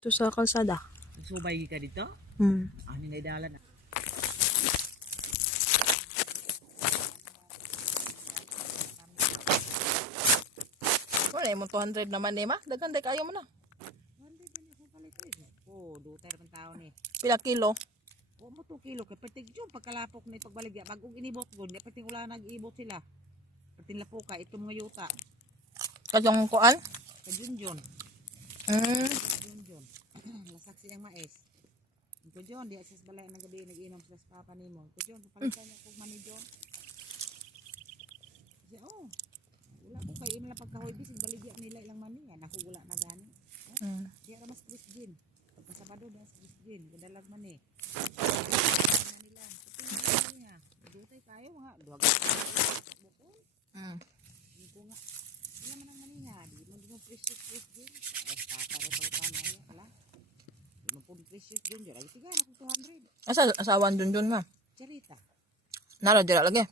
Ito sa kalsada. Subay ka dito? Ani na idalan. Wala mo 200 naman eh ma. Daghan day kayo mo na. Duter man tao ni. Pila kilo? O mo 2 kilo kay patig jud pagkalapok ni pagbaligya bagong inibot gon, di pating wala nag-ibot sila. Pating lapuka ito mga yuta. Kasong kuan? Kay Junjun. Junjun. Lasak siyang mais. Ito Jon, di asis balay ng gabi nag-inom sa papa nimo. Ito Jon, papalitan niya kog mani Jon. Siya, wala ko kay imo lang pagkahoy bisig baligya nila ilang mani yan. Ako wala na gani. Di ara mas Chris Jean. Pagka Sabado na sa Chris Jean, gadalag man eh. Nila. Ito niya. Dutay kayo mga duwag. Bukol. Ko nga. Wala man ang mani nga. Di mo din precious Jean. Para pa na ya, wala. Di mo pud precious Jean. Ay sige na 200. Asa asawan dun ma? Charita. Nara dira lagi.